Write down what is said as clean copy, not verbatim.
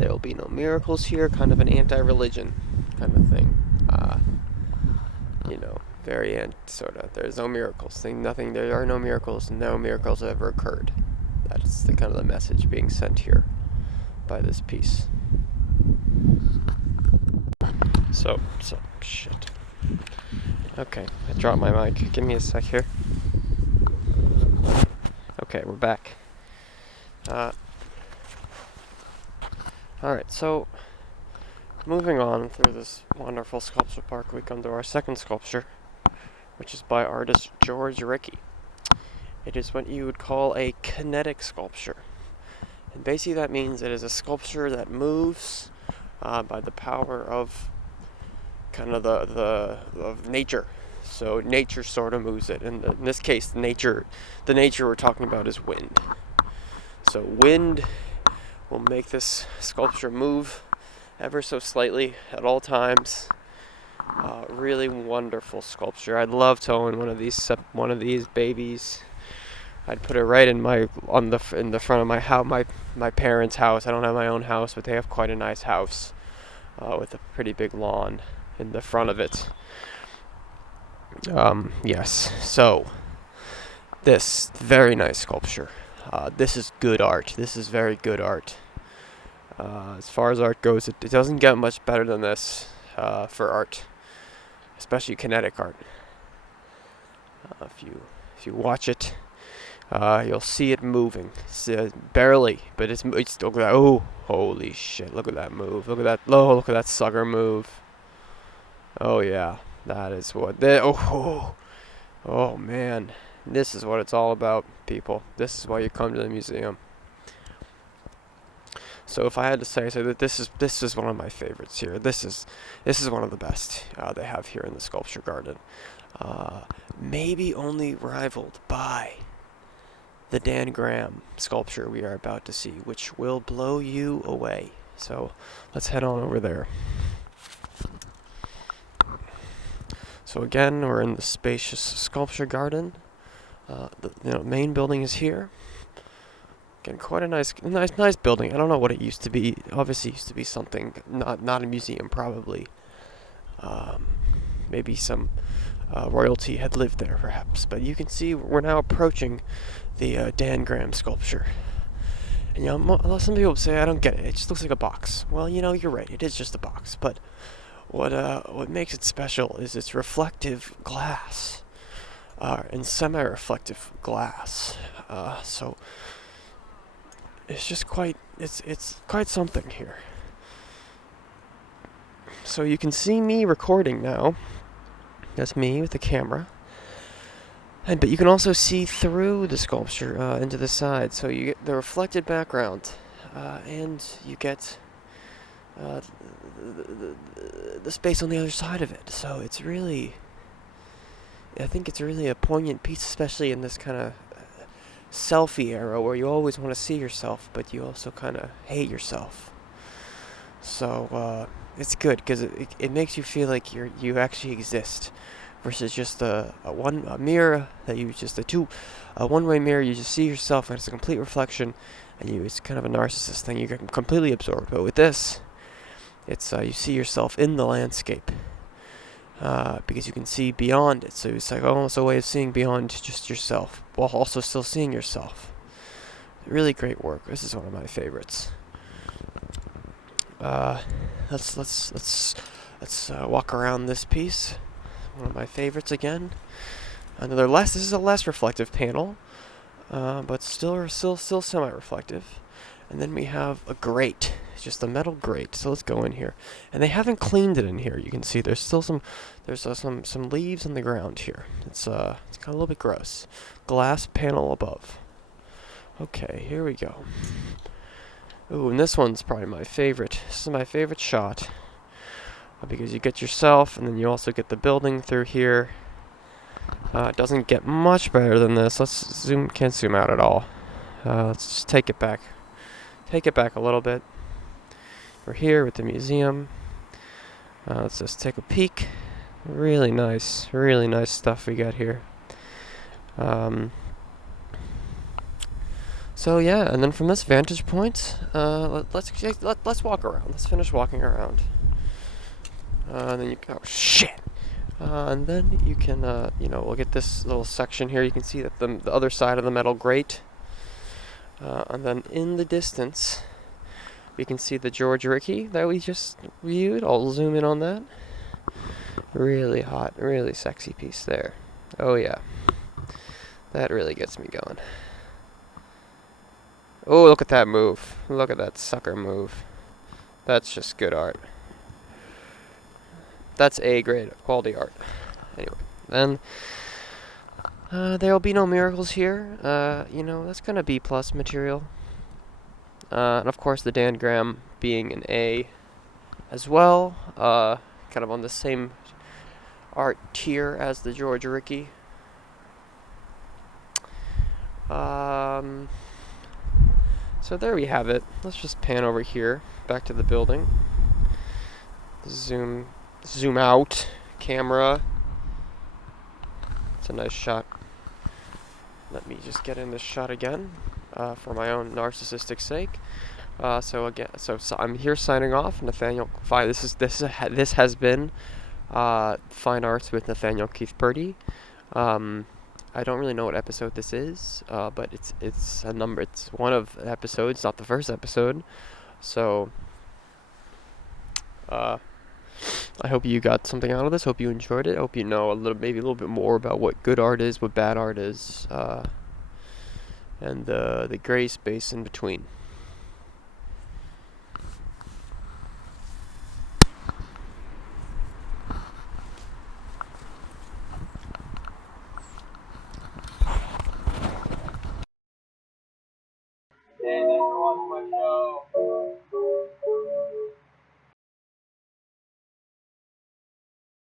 There will be no miracles here, kind of an anti-religion kind of thing. Very sort of. There's no miracles. Nothing. There are no miracles. No miracles have ever occurred. That's the kind of the message being sent here by this piece. So shit. Okay, I dropped my mic. Give me a sec here. Okay, we're back. Alright, so moving on through this wonderful sculpture park, we come to our second sculpture, which is by artist George Rickey. It is what you would call a kinetic sculpture. And basically that means it is a sculpture that moves by the power of kind of of nature. So nature sort of moves it. And in this case, the nature we're talking about is wind. So wind will make this sculpture move ever so slightly at all times. Really wonderful sculpture. I'd love to own one of these babies. I'd put it right in the front of my house, my parents' house. I don't have my own house, but they have quite a nice house with a pretty big lawn in the front of it. Yes. So this very nice sculpture. This is good art. This is very good art. As far as art goes, it doesn't get much better than this for art, especially kinetic art. If you watch it, you'll see it moving. Barely, but it's look at that. Oh, holy shit! Look at that move. Look at that. Oh, look at that sucker move. Oh yeah, that is what. Oh man, this is what it's all about, people. This is why you come to the museum. So if I had to say that this is one of my favorites here. This is one of the best they have here in the sculpture garden. Maybe only rivaled by the Dan Graham sculpture we are about to see, which will blow you away. So let's head on over there. So again, we're in the spacious sculpture garden. The main building is here. Again, quite a nice building. I don't know what it used to be. Obviously, it used to be something not a museum, probably. Maybe some royalty had lived there, perhaps. But you can see we're now approaching the Dan Graham sculpture. And some people say, I don't get it. It just looks like a box. Well, you're right. It is just a box. But what makes it special is its reflective glass and semi-reflective glass. So it's just it's quite something here. So you can see me recording now. That's me with the camera. But you can also see through the sculpture into the side. So you get the reflected background, and you get the space on the other side of it. So I think it's really a poignant piece, especially in this kind of selfie era where you always want to see yourself, but you also kind of hate yourself. So it's good because it makes you feel like you actually exist, versus just a mirror that you just a one-way mirror. You just see yourself and it's a complete reflection, and it's kind of a narcissist thing. You get completely absorbed. But with this, it's you see yourself in the landscape because you can see beyond it. So it's like almost a way of seeing beyond just yourself while also still seeing yourself. Really great work. This is one of my favorites. Let's walk around this piece. One of my favorites again. This is a less reflective panel, but still semi-reflective. And then we have a grate, just a metal grate. So let's go in here, and they haven't cleaned it in here. You can see there's still some leaves on the ground here. It's kind of a little bit gross. Glass panel above. Okay, here we go. Ooh, and this one's probably my favorite. This is my favorite shot. Because you get yourself, and then you also get the building through here. It doesn't get much better than this. Can't zoom out at all. Let's just take it back. Take it back a little bit. We're here with the museum. Let's just take a peek. Really nice stuff we got here. So yeah, and then from this vantage point, let's walk around. Let's finish walking around. And then oh shit. And then you can look at this little section here. You can see that the other side of the metal grate. And then in the distance, you can see the George Rickey that we just viewed. I'll zoom in on that. Really hot, really sexy piece there. Oh yeah, that really gets me going. Oh, look at that move. Look at that sucker move. That's just good art. That's A grade quality art. Anyway, then there will be no miracles here. That's gonna B plus material. And of course the Dan Graham being an A as well. Kind of on the same art tier as the George Rickey. So there we have it. Let's just pan over here, back to the building. Zoom out, camera. It's a nice shot. Let me just get in this shot again, for my own narcissistic sake. So I'm here signing off. Nathaniel, this has been Fine Arts with Nathaniel Keith Purdy. I don't really know what episode this is, but it's a number. It's one of the episodes, not the first episode. So I hope you got something out of this. Hope you enjoyed it. Hope you know maybe a little bit more about what good art is, what bad art is, and the gray space in between. Hey, thanks for watching my show.